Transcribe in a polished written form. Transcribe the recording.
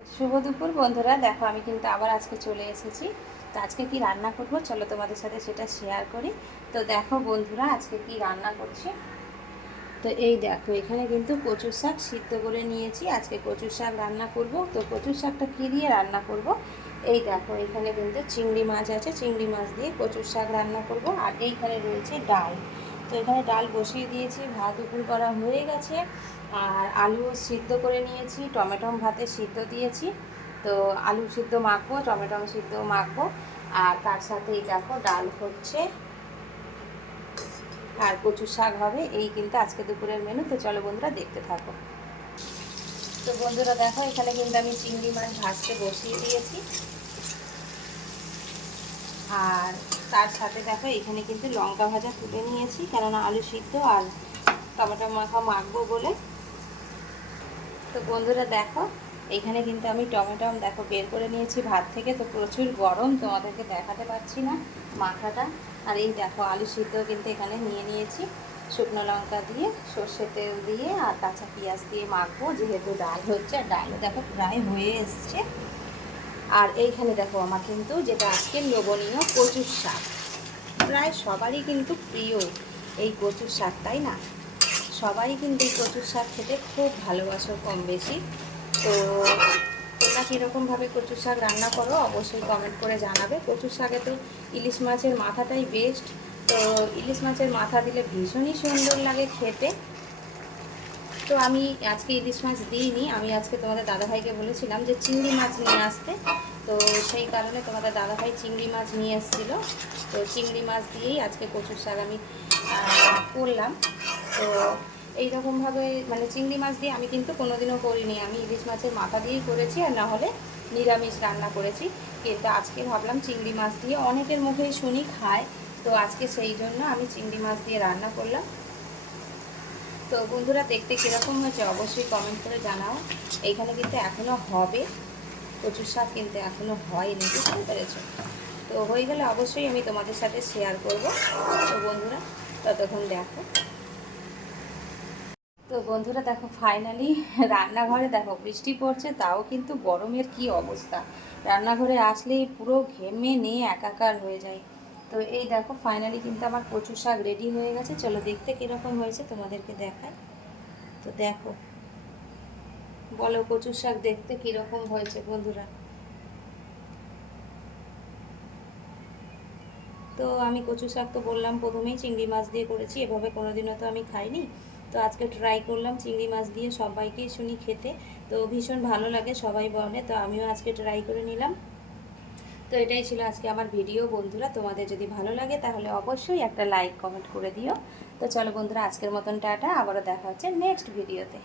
শুভ দুপুর বন্ধুরা, দেখো আমি কিন্তু আবার আজকে চলে এসেছি। তো আজকে কি রান্না করব চলো তোমাদের সাথে সেটা শেয়ার করি। তো দেখো বন্ধুরা, আজকে কি রান্না করছি। তো এই দেখো, এখানে কিন্তু কচুর শাক সিদ্ধ করে নিয়েছি। আজকে কচুর শাক রান্না করব। তো কচুর শাকটা কী দিয়ে রান্না করব, এই দেখো এখানে কিন্তু চিংড়ি মাছ আছে, চিংড়ি মাছ দিয়ে কচুর শাক রান্না করব। আর এইখানে রয়েছে ডাল। তো এখানে ডাল বসিয়ে দিয়েছি, ভাত উপুল করা হয়ে গেছে। আর আলু সিদ্ধ করে নিয়েছি, টমেটো ভাতে সিদ্ধ দিয়েছি। তো আলু সিদ্ধ মাখবো, টমেটো সিদ্ধ মাখবো। আর তার সাথেই দেখো ডাল হচ্ছে আর কচু শাক হবে। এই কিন্তু আজকে দুপুরের মেনু। তো চলো বন্ধুরা দেখতে থাকো। তো বন্ধুরা দেখো, এখানে কিন্তু আমি চিংড়ি মাছ ভাজতে বসিয়ে দিয়েছি। আর তার সাথে দেখো এখানে কিন্তু লঙ্কা ভাজা তুলে নিয়েছি, কেননা আলু সিদ্ধ আর টমেটো মাখা মাখবো বলে। তো বন্ধুরা দেখো, এইখানে কিন্তু আমি টমেটো দেখো বের করে নিয়েছি ভাত থেকে। তো প্রচুর গরম, তোমাদেরকে দেখাতে পারছি না মাথাটা। আর এই দেখো আলু সিদ্ধ কিন্তু এখানে নিয়ে নিয়েছি, শুকনো লঙ্কা দিয়ে, সর্ষের তেল দিয়ে আর কাঁচা পেঁয়াজ দিয়ে মাখবো, যেহেতু ডাল হচ্ছে। আর ডালও দেখো প্রায় হয়ে এসছে। আর এইখানে দেখো আমার কিন্তু যেটা আজকের লোভনীয় কচুর শাক, প্রায় সবারই কিন্তু প্রিয় এই কচুর শাক, তাই না? সবাই কিন্তু এই কচুর শাক খেতে খুব ভালোবাসো কম বেশি। তো তোমরা কীরকমভাবে কচুর শাক রান্না করো অবশ্যই কমেন্ট করে জানাবে। কচুর শাকে তো ইলিশ মাছের মাথাটাই বেস্ট। তো ইলিশ মাছের মাথা দিলে ভীষণই সুন্দর লাগে খেতে। তো আমি আজকে ইলিশ মাছ দিইনি, আমি আজকে তোমাদের দাদাভাইকে বলেছিলাম যে চিংড়ি মাছ নিয়ে আসতে। তো সেই কারণে তোমাদের দাদাভাই চিংড়ি মাছ নিয়ে এসেছিলো। তো চিংড়ি মাছ দিয়েই আজকে কচুর শাক আমি করলাম। তো এইরকমভাবে মানে চিংড়ি মাছ দিয়ে আমি কিন্তু কোনোদিনও করিনি, আমি ইলিশ মাছের মাথা দিয়েই করেছি, আর না হলে নিরামিষ রান্না করেছি। কিন্তু আজকে ভাবলাম চিংড়ি মাছ দিয়ে অনেকের মুখেই শুনি খায়, তো আজকে সেই জন্য আমি চিংড়ি মাছ দিয়ে রান্না করলাম। তো বন্ধুরা দেখতে কীরকম হয়েছে অবশ্যই কমেন্ট করে জানাও। এইখানে কিন্তু এখনও হবে, কচুর শাক কিন্তু এখনও হয়নি, বুঝতে পেরেছো? তো হয়ে গেলে অবশ্যই আমি তোমাদের সাথে শেয়ার করব। তো বন্ধুরা ততক্ষণ দেখো। তো বন্ধুরা দেখো ফাইনালি রান্নাঘরে দেখো বৃষ্টি পড়ছে, তাও কিন্তু গরমের কি অবস্থা। রান্নাঘরে আসলেই পুরো ঘেমে নিয়ে একাকার হয়ে যায়। তো এই দেখো ফাইনালি কিন্তু আমার কচু শাক রেডি হয়ে গেছে। চলো দেখতে কীরকম হয়েছে তোমাদেরকে দেখাই। তো দেখো, বলো কচু শাক দেখতে কীরকম হয়েছে বন্ধুরা। তো আমি কচু শাক তো বললাম প্রথমেই চিংড়ি মাছ দিয়ে করেছি, এভাবে কোনোদিনও তো আমি খাইনি। তো আজকে ট্রাই করলাম চিংড়ি মাছ দিয়ে, সবাইকেই শুনি খেতে। তো ভীষণ ভালো লাগে, সবাই বলে, তো আমিও আজকে ট্রাই করে নিলাম। তো এটাই ছিল আজকে আমার ভিডিও বন্ধুরা। তোমাদের যদি ভালো লাগে তাহলে অবশ্যই একটা লাইক কমেন্ট করে দিও। তো চলো বন্ধুরা, আজকের মতন টাটা, আবারও দেখা হচ্ছে নেক্সট ভিডিওতে।